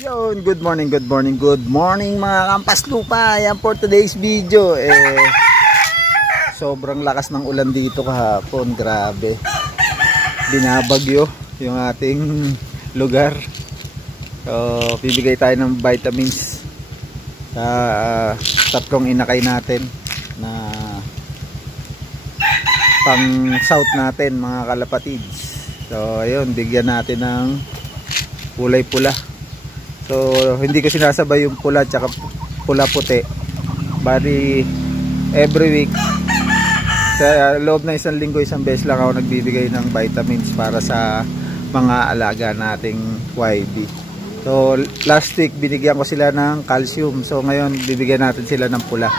Yun, good morning mga kampas lupa. Yan for today's video. Sobrang lakas ng ulan dito kahapon, grabe. Binabagyo yung ating lugar. So, bibigay tayo ng vitamins sa tatlong inakay natin na pang south natin mga kalapatids. So, ayun, bigyan natin ng kulay pula. So, hindi ko sinasabay yung pula tsaka pula puti. Bali, every week, sa loob na isang linggo, isang beses lang ako nagbibigay ng vitamins para sa mga alaga nating YB. So, last week, binigyan ko sila ng calcium. So, ngayon, bibigyan natin sila ng pula.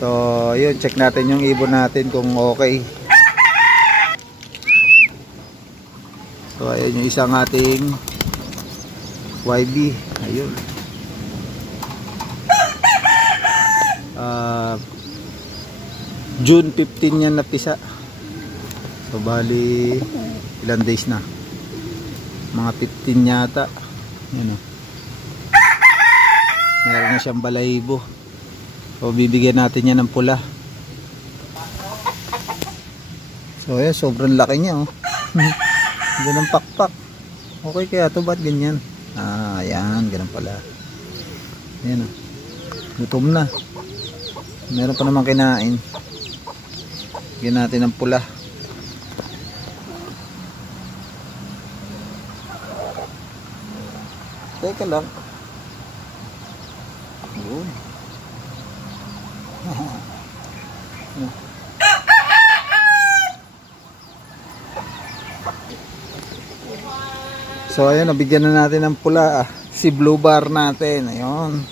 So, yun, check natin yung ibon natin kung okay. So, ayun yung isang ating YB, ayun. June 15 yan napisa. So bali ilang days na, mga 15 yata. Yan o, meron na siyang balahibo. So bibigyan natin yan ng pula. So ayan, sobrang laki niya oh. Ganun pakpak. Okay kaya to, ba't ganyan? Ayan, ganun pala. Ayan o, gutom na. Meron pa naman kinain. Bigyan natin ng pula. Teka lang. Yun. So ayun, nabigyan na natin ng pula si blue bar natin. Ayun.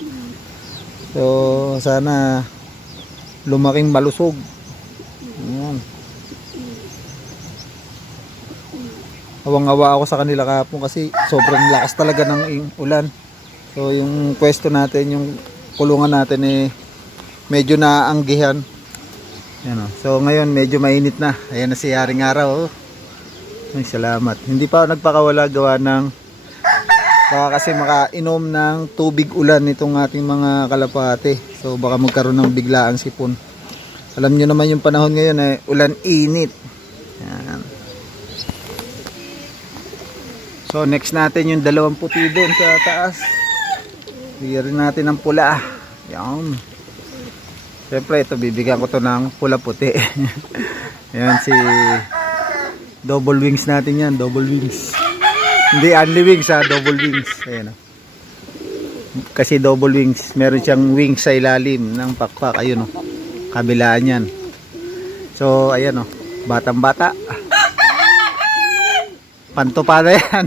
So sana lumaking malusog. Ayun. Awang-awa ako sa kanila kahapon kasi sobrang lakas talaga ng ulan. So yung pwesto natin, yung kulungan natin medyo naanggihan. Ayun, oh. So ngayon medyo mainit na. Ayan na si Haring Araw. Oh. Ay, salamat. Hindi pa ako nagpakawala gawa ng baka kasi makainom ng tubig ulan itong ating mga kalapate. So baka magkaroon ng biglaang sipon. Alam nyo naman yung panahon ngayon ulan init. Yan. So next natin yung dalawang puti doon sa taas. Bigyan rin natin ng pula. Yan. Siyempre ito, bibigyan ko to ng pula puti. Yan si double wings natin yan, double wings. Hindi only wings ha, double wings. Ayan o. Kasi double wings, meron siyang wings sa ilalim ng pakpak. Ayun o, kabilaan yan. So ayan o, batang bata. Pantupada yan.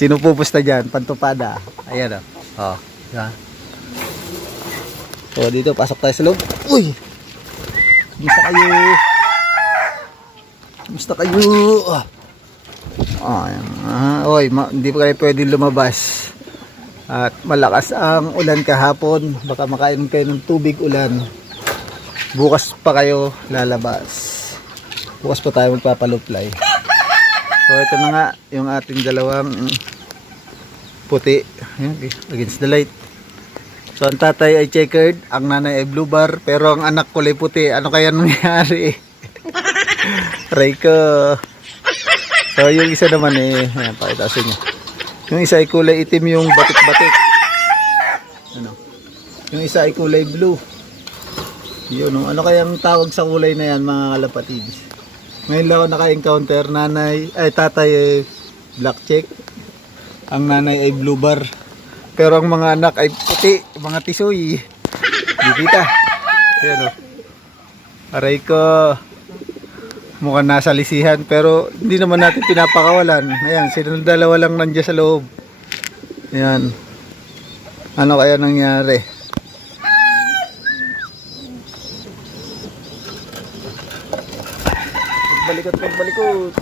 Sino pupusta dyan? Pantupada. Ayan o. O, yan. So dito, pasok tayo sa loob. Uy! Gisa kayo. Gusto kayo. Oy, hindi pa kayo pwede lumabas. At malakas ang ulan kahapon. Baka makainom kayo ng tubig ulan. Bukas pa kayo lalabas. Bukas pa tayo magpapaluplay. So ito na nga yung ating dalawang puti. Ayan, against the light. So ang tatay ay checkered, ang nanay ay blue bar, pero ang anak kulay puti. Ano kaya nangyari? Aray ko. So yung isa naman ayan, pakita sa inyo. Yung isa ay kulay itim, yung batik-batik. Ano? Yung isa ay kulay blue. Yun, ano kayang tawag sa kulay na yan mga kalapatids? Ngayon lang ako naka-encounter, tatay ay black check. Ang nanay ay blue bar. Pero ang mga anak ay puti, mga tisoy. Di kita. Ayan o. Aray ko. Mukhang nasa lisihan, pero hindi naman natin pinapakawalan. Ayan, sila dalawa lang nandiyan sa loob. Ayan. Ano kaya nangyari? Pagbalikot.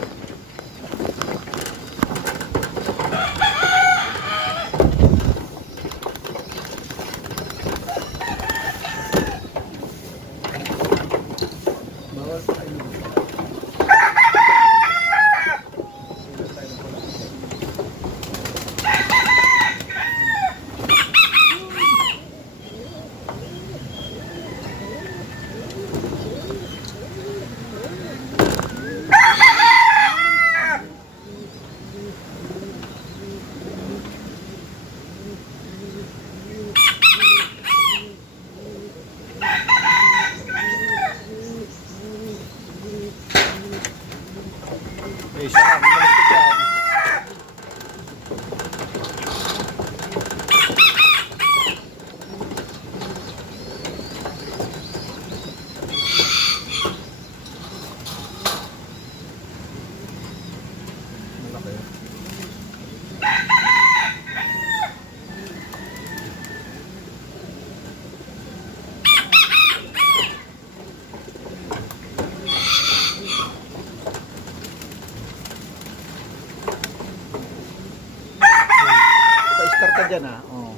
start ka dyan ah. Oh.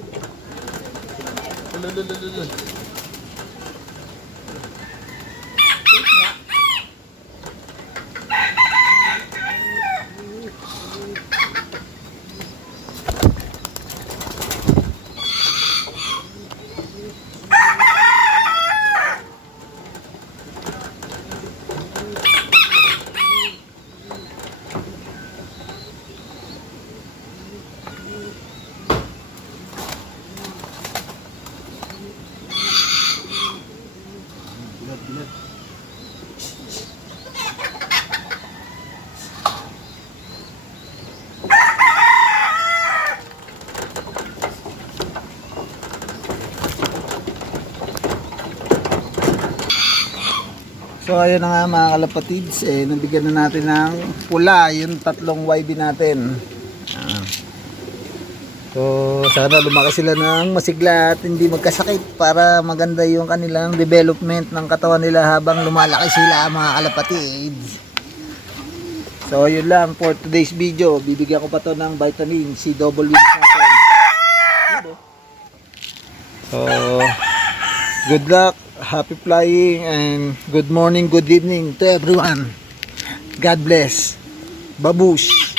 Lulululul. So ayun na nga mga kalapatids, nabigyan na natin ng pula yung tatlong YB natin. So sana lumaki sila ng masigla at hindi magkasakit para maganda yung kanilang development ng katawan nila habang lumalaki sila mga kalapatids. So yun lang for today's video. Bibigyan ko pa to ng vitamin C double wins natin. So good luck, happy flying, and good morning, good evening to everyone. God bless. Babush.